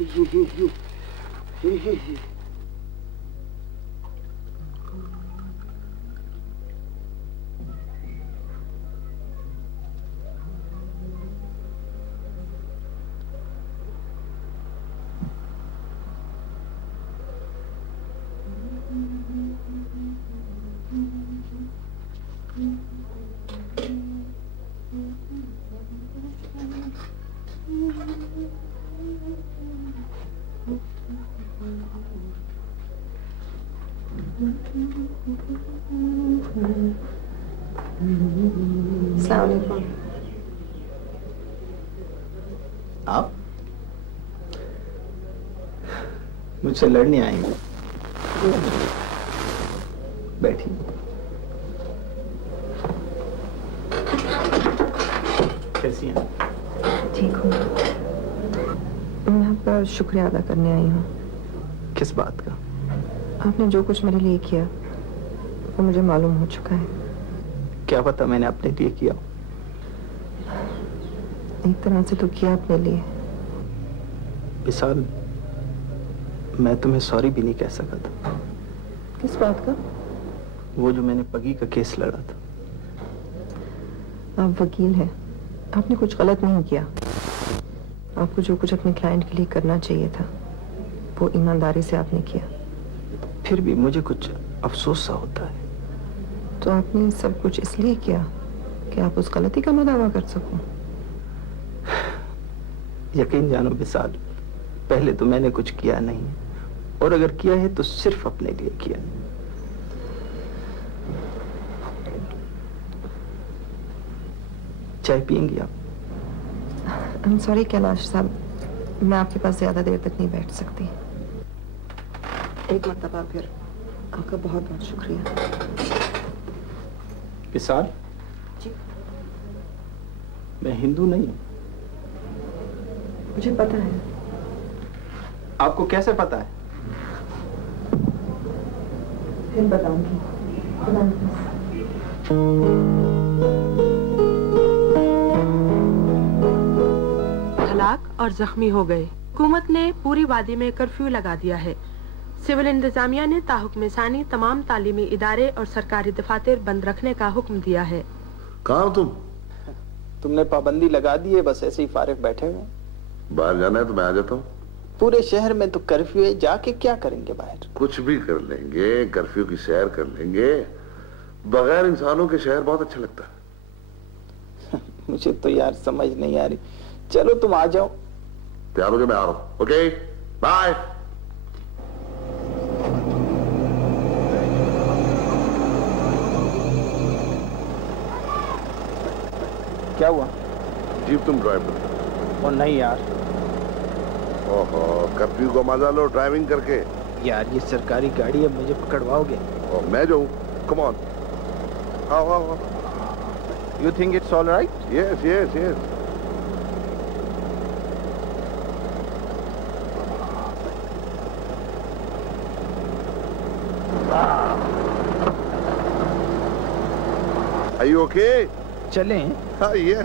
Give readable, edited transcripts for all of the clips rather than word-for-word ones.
अस्सलाम वालेकुम। आप मुझसे लड़ने आएंगे? बैठिए। कैसी हैं? ठीक हूँ। मैं आपका शुक्रिया अदा करने आई हूँ। किस बात का? आपने जो कुछ मेरे लिए किया वो मुझे मालूम हो चुका है। क्या पता मैंने अपने लिए किया। एक तरह से तो किया अपने लिए। विशाल, मैं तुम्हें सॉरी भी नहीं कह सका था। किस बात का? वो जो मैंने पगी का केस लड़ा था। आप वकील हैं, आपने कुछ गलत नहीं किया। आपको जो कुछ अपने क्लाइंट के लिए करना चाहिए था वो ईमानदारी से आपने किया। फिर भी मुझे कुछ अफसोस सा होता है। तो आपने सब कुछ इसलिए किया कि आप उस गलती का दावा कर सको। यकीन जानो विशाल, पहले तो मैंने कुछ किया नहीं, और अगर किया है तो सिर्फ अपने लिए किया। चाय पियेंगी आप? आई एम सॉरी कैलाश साहब, मैं आपके पास ज्यादा देर तक नहीं बैठ सकती। एक मर्तबा फिर आपका बहुत बहुत शुक्रिया। विशाल जी? मैं हिंदू नहीं हूं। मुझे पता है। आपको कैसे पता है? फिर बताऊंगी। खुदा हाफिज़। हलाक और जख्मी हो गए। हुकूमत ने पूरी वादी में कर्फ्यू लगा दिया है। सिविल इंतजामिया ने ताहुक्म सानी तमाम तालीमी इदारे और सरकारी दफातर बंद रखने का हुक्म दिया है। कहाँ हो तुम? तुमने पाबंदी लगा दी है, बस ऐसे ही फारिग बैठे हुए। बाहर जाना है तो मैं आ जाता हूँ। पूरे शहर में तो कर्फ्यू है, जाके क्या करेंगे बाहर? कुछ भी कर लेंगे, कर्फ्यू की सैर कर लेंगे। बगैर इंसानों के शहर बहुत अच्छा लगता है। मुझे तो यार समझ नहीं आ रही। चलो तुम आ जाओ। तैयार हो गया, मैं आ रहा हूँ। Okay bye. क्या हुआ? जीप तुम ड्राइव करो। और नहीं यार। ओहो, कर्फ्यू को मजा लो ड्राइविंग करके। यार ये सरकारी गाड़ी है, मुझे पकड़वाओगे? और मैं जाऊँ? कम ऑन, आओ आओ। You think it's all right? Yes yes yes. Are you okay? चलें? हाँ ये।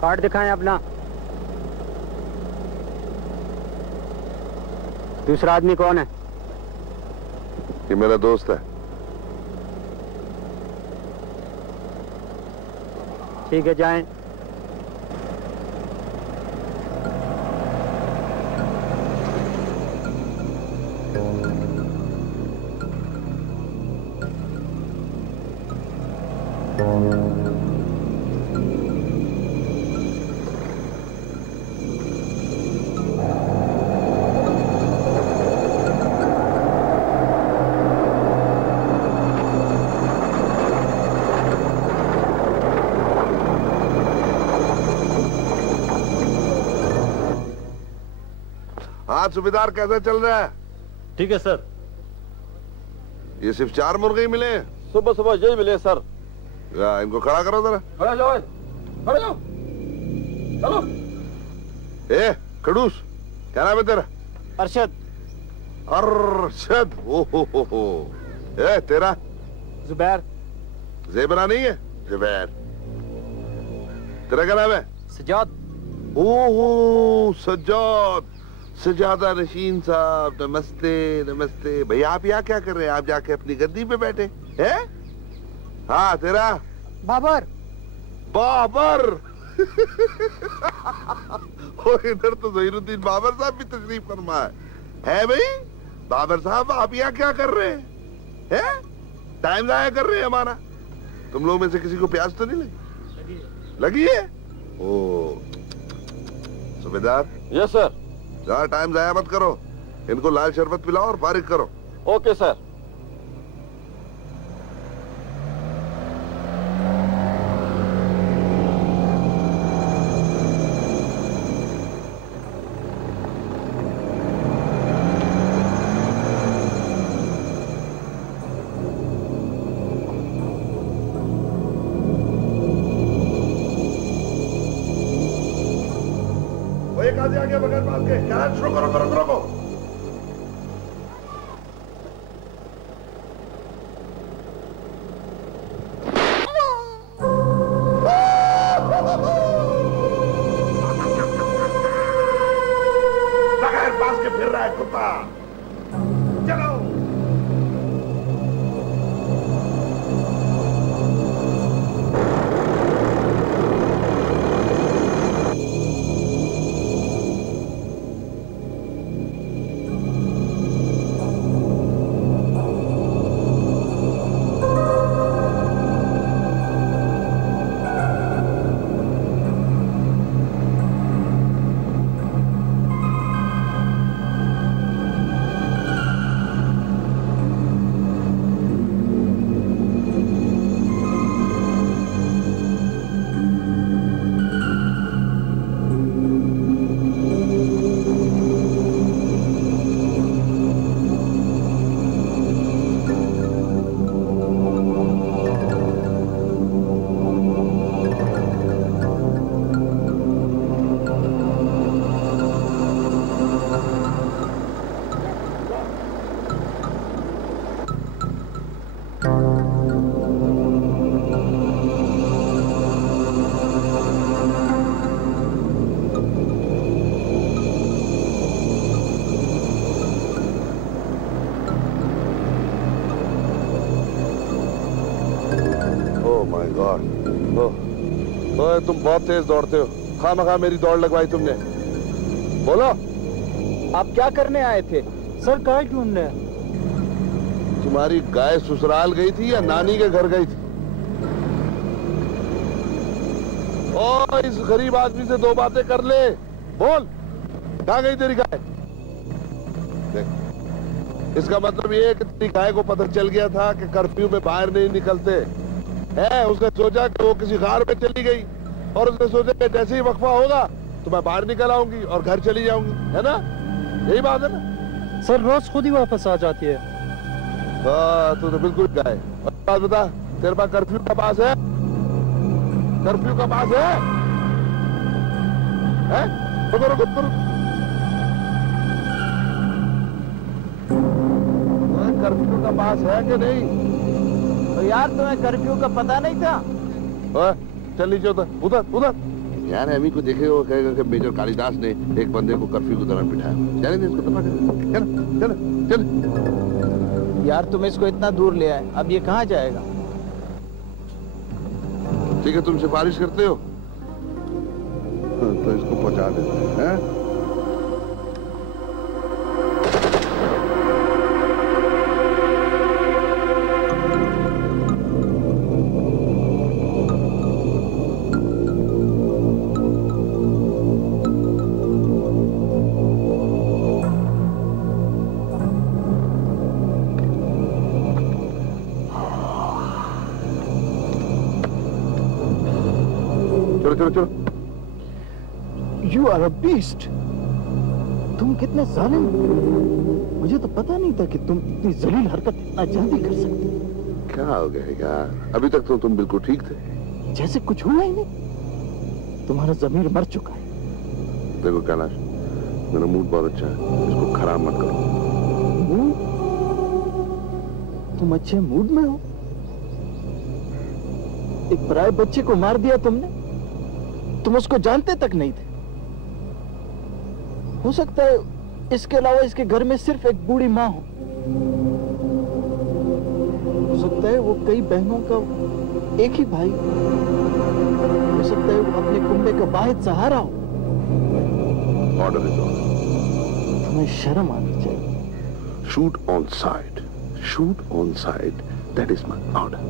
कार्ड दिखाएं अपना। दूसरा आदमी कौन है? ये मेरा दोस्त है। ठीक है, जाएं। हाँ सूबेदार, कैसा चल रहा है? ठीक है सर। ये सिर्फ 4 मुर्गे ही मिले हैं? सुबह सुबह यही मिले सर। या, इनको खड़ा करो जरा। खड़े जाओ, खड़े जाओ, चलो। ए खड़ूस, क्या नाम है तेरा? अरशद। अरशद, हो। ए तेरा? जुबैर। जेबरा नहीं है? जुबैर। तेरा क्या नाम है? सजाद। ओहो सज्जाद, सजादा नशीन साहब, नमस्ते नमस्ते। भैया आप यहाँ क्या कर रहे हैं? आप जाके अपनी गद्दी पे बैठे हैं? हाँ तेरा? बाबर। बाबर। ओ इधर तो ज़हीरुद्दीन बाबर साहब भी तशरीफ फरमा है भाई? बाबर साहब आप यहाँ क्या कर रहे हैं? टाइम जाया कर रहे हैं हमारा। तुम लोग में से किसी को प्यास तो नहीं लगी? लगी है? ओ सूबेदार। Yes sir. ज्यादा टाइम जाया मत करो, इनको लाल शरबत पिलाओ और फारिग करो। Okay sir. वो एक आदमी आ गया बगैर बात के। क्या शुरू करो रोको। बगैर बात के फिर रहा है कुत्ता। चलो। ओए तुम बहुत तेज दौड़ते हो, खामखा मेरी दौड़ लगवाई तुमने। बोलो आप क्या करने आए थे? सर गाय ढूंढने। तुम्हारी गाय ससुराल गई थी या नानी के घर गई थी? ओ इस गरीब आदमी से 2 बातें कर ले। बोल कहाँ गई तेरी गाय? देख इसका मतलब ये है कि तेरी गाय को पता चल गया था कि कर्फ्यू में बाहर नहीं निकलते है। उसने सोचा कि वो किसी गार में चली गई और उसने सोचा कि जैसे ही वक्फा होगा तो मैं बाहर निकल आऊंगी और घर चली जाऊंगी, है ना? यही बात है ना? सर रोज खुद ही वापस आ जाती है। हाँ तू तो बिल्कुल क्या है। बात बता, तेरे पास कर्फ्यू का पास है? कर्फ्यू का पास है? रुको रुको रुको। कर्फ्यू का पास है कि नहीं? तो यार तुम्हें कर्फ्यू का पता नहीं था? चल लीजिए उधर उधर उधर। यार अमी को देखे वो कहेगा कि मेजर कालिदास ने एक बंदे को कर्फ्यू की दौरान बिठाया। चले नहीं इसको चल चल चल। यार तुम इसको इतना दूर ले आए, अब ये कहाँ जाएगा? ठीक है तुम सिफारिश करते हो तो इसको पहुंचा देते हैं। चलो चलो चलो। You are a beast. तुम कितने जालिम हो। मुझे तो पता नहीं था कि तुम इतनी जलील हरकत इतना जल्दी कर सकते। क्या हो गया यार, अभी तक तो तुम बिल्कुल ठीक थे। जैसे कुछ हुआ ही नहीं। तुम्हारा जमीर मर चुका है। देखो कैलाश, मेरा मूड बहुत अच्छा है, इसको खराब मत करो। मूड? तुम अच्छे मूड में हो? एक पराये बच्चे को मार दिया तुमने। तुम उसको जानते तक नहीं थे। हो सकता है इसके अलावा इसके घर में सिर्फ एक बूढ़ी माँ हो सकता है वो कई बहनों का एक ही भाई हो सकता है वो अपने कुंबे का वाहिद सहारा हो। Order is on. तुम्हें शर्म आनी चाहिए। Shoot on side, shoot on side, that is my order.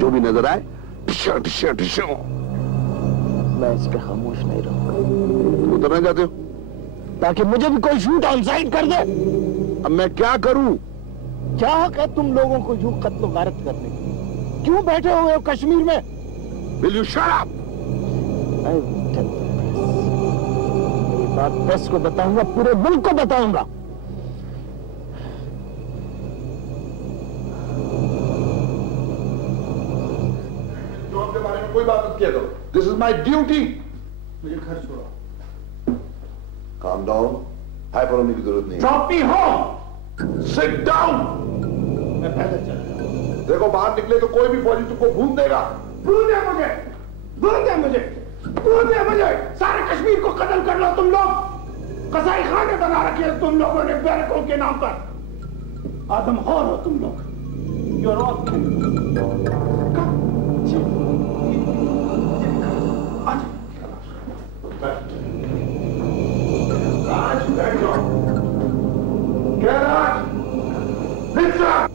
जो भी नजर आए टिशा टिशा टिशा। मैं इस पे खामोश नहीं रहूंगा। उतरना चाहते हो? ताकि मुझे भी कोई शूट ऑन साइड कर दे। अब मैं क्या करूं? क्या हक है तुम लोगों को यूं कत्ल गारत करने की? क्यों बैठे हुए हो कश्मीर में? Will you shut up? I will tell the press. ये बात प्रेस को बताऊंगा, पूरे मुल्क को बताऊंगा। जॉब के बारे में कोई बात मत किया करो। This is my duty. मुझे घर छोड़ो। Calm down. हाइपर होने की जरूरत नहीं है। Drop me home. Sit down. मैं पैदल चल रहा हूँ। देखो बाहर निकले तो कोई भी फौजी तुमको भून देगा। भून दे मुझे, भून दे मुझे, भून दे मुझे। सारे कश्मीर को कत्ल कर लो तुम लोग। कसाई खाने बना रखे हैं तुम लोगों ने बैरकों के नाम पर। आदमखोर हो तुम लोग। You're all राज, बैठ जाओ। क्या राज? Listen!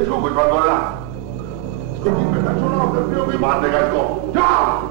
इसको कुछ मत बोलना। इसको जीप में छोड़ो, गलतियों भी मार देगा इसको। जाओ।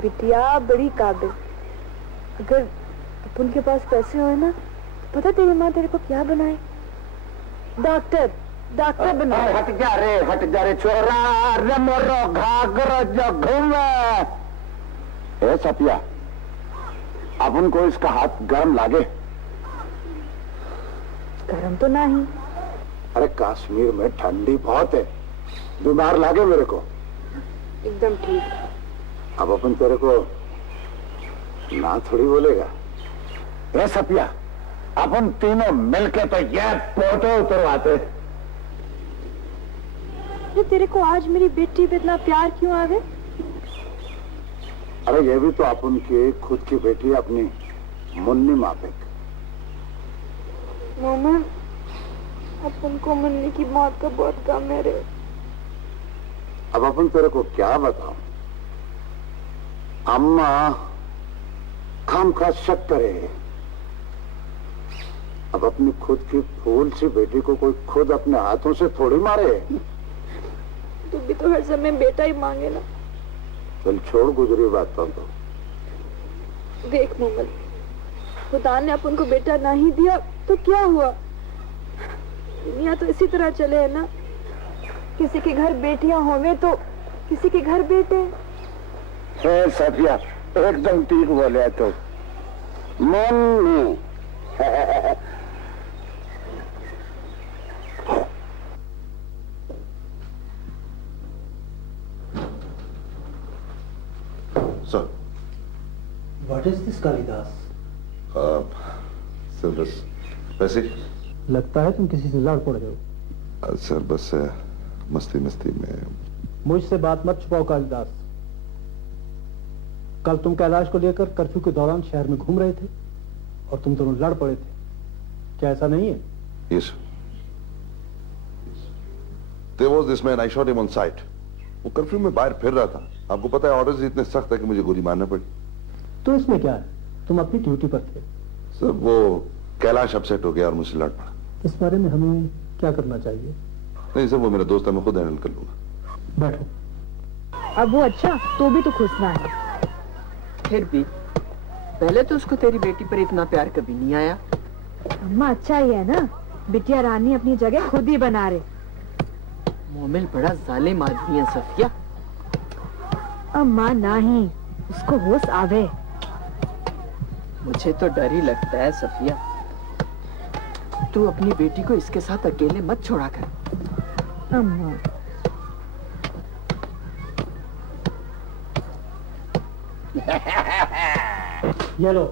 बिटिया बड़ी काबिल। अगर अपन के पास पैसे हो ना तो पता तेरी माँ तेरे को क्या बनाए? डॉक्टर, डॉक्टर बनाए। हट जा रे छोरा। रे मोरो घाघर जो घूमे। ए सपिया, अपन को इसका हाथ गर्म लागे? गरम तो नहीं। अरे कश्मीर में ठंडी बहुत है, बीमार लागे मेरे को। एकदम ठीक। अब अपन तेरे को ना थोड़ी बोलेगा। ए सपिया, अपन तीनों मिलके तो ये फोटो उतरवाते। ये तेरे को आज मेरी बेटी पे इतना प्यार क्यों आ गए? अरे ये भी तो अपन की खुद की बेटी अपनी मुन्नी मापिक। मामा, अपन को मुन्नी की मौत का बहुत गम है रे। अब अपन तेरे को क्या बताऊं? अम्मा खाम खा शक करे। अब अपनी खुद की फूल सी बेटी को कोई खुद अपने हाथों से थोड़ी मारे। तू भी तो हर समय बेटा ही मांगे ना। चल छोड़ गुजरी बात तो। देख मोमल, खुदा ने अपन को बेटा नहीं दिया तो क्या हुआ? दुनिया तो इसी तरह चले है ना। किसी के घर बेटियां होवे तो किसी के घर बेटे। सफिया एकदम ठीक बोले तो। मन sir, What is this Kalidas? Sir बस वैसे लगता है तुम किसी से लड़ पड़ गए हो। सर बस मस्ती मस्ती में। मुझसे बात मत छुपाओ कालिदास। कल तुम कैलाश को लेकर कर्फ्यू के दौरान शहर में घूम रहे थे और तुम दोनों लड़ पड़े थे, क्या ऐसा नहीं है? Yes. There was this man, I shot him on sight. वो कर्फ्यू में बाहर फिर रहा था। आपको पता है ऑर्डर्स इतने सख्त है कि मुझे गोली मारना पड़ी। तो इसमें क्या है, तुम अपनी ड्यूटी पर थे। सर वो कैलाश अपसेट हो गया और मुझसे लड़ पड़ा। इस बारे में हमें क्या करना चाहिए? नहीं सर, वो मेरा दोस्त है, मैं खुद हैंडल कर लूंगा। बैठो। अब वो अच्छा तो भी तो खुश ना है। फिर भी पहले तो उसको तेरी बेटी पर इतना प्यार कभी नहीं आया। अम्मा अच्छा ही है ना, बिटिया रानी अपनी जगह खुद ही बना रहे। मोमिल बड़ा जालिम आदमी है सफिया। अम्मा नहीं, उसको होश आवे। मुझे तो डर ही लगता है सफिया। तू अपनी बेटी को इसके साथ अकेले मत छोड़ा कर। अम्मा ये लो,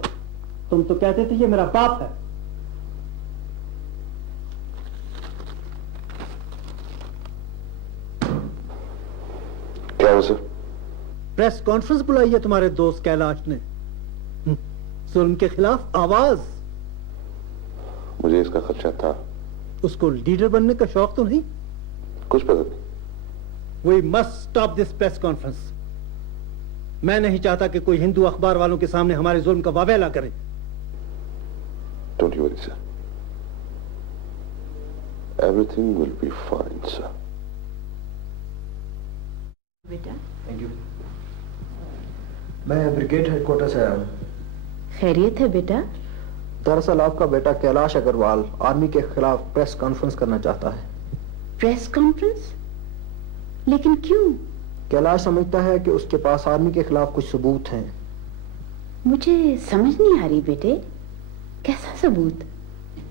तुम तो कहते थे ये मेरा बाप है। क्या हुआ सर? प्रेस कॉन्फ्रेंस बुलाई है तुम्हारे दोस्त कैलाश ने, जुल्म के खिलाफ आवाज। मुझे इसका खर्चा था। उसको लीडर बनने का शौक तो नहीं? कुछ पता नहीं। We must stop this press conference. मैं नहीं चाहता कि कोई हिंदू अखबार वालों के सामने हमारे जुल्म का वावेला करे। Don't you worry sir, everything will be fine sir. बेटा थैंक यू। मैं ब्रिगेड हेडक्वार्टर से आया हूँ। खैरियत है बेटा? दरअसल आपका बेटा कैलाश अग्रवाल आर्मी के खिलाफ प्रेस कॉन्फ्रेंस करना चाहता है। Press conference? लेकिन क्यों? कैलाश समझता है कि उसके पास आर्मी के खिलाफ कुछ सबूत हैं। मुझे समझ नहीं आ रही बेटे, कैसा सबूत?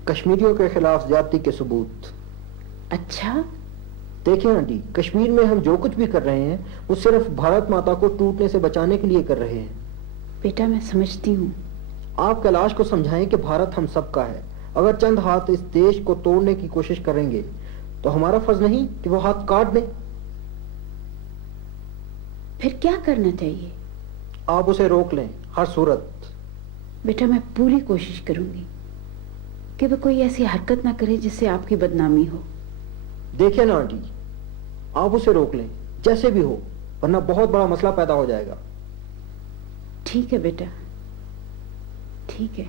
कश्मीरियों के खिलाफ ज्यादती के सबूत। अच्छा, देखिए आंटी, कश्मीर में हम जो कुछ भी कर रहे हैं वो सिर्फ भारत माता को टूटने से बचाने के लिए कर रहे हैं। बेटा मैं समझती हूँ। आप कैलाश को समझाएं कि भारत हम सबका है। अगर चंद हाथ इस देश को तोड़ने की कोशिश करेंगे तो हमारा फर्ज नहीं कि वो हाथ काट दें। फिर क्या करना चाहिए? आप उसे रोक लें हर सूरत। बेटा मैं पूरी कोशिश करूंगी कि वह कोई ऐसी हरकत ना करे जिससे आपकी बदनामी हो। देखिए ना आंटी, आप उसे रोक लें जैसे भी हो, वरना बहुत बड़ा मसला पैदा हो जाएगा। ठीक है बेटा, ठीक है।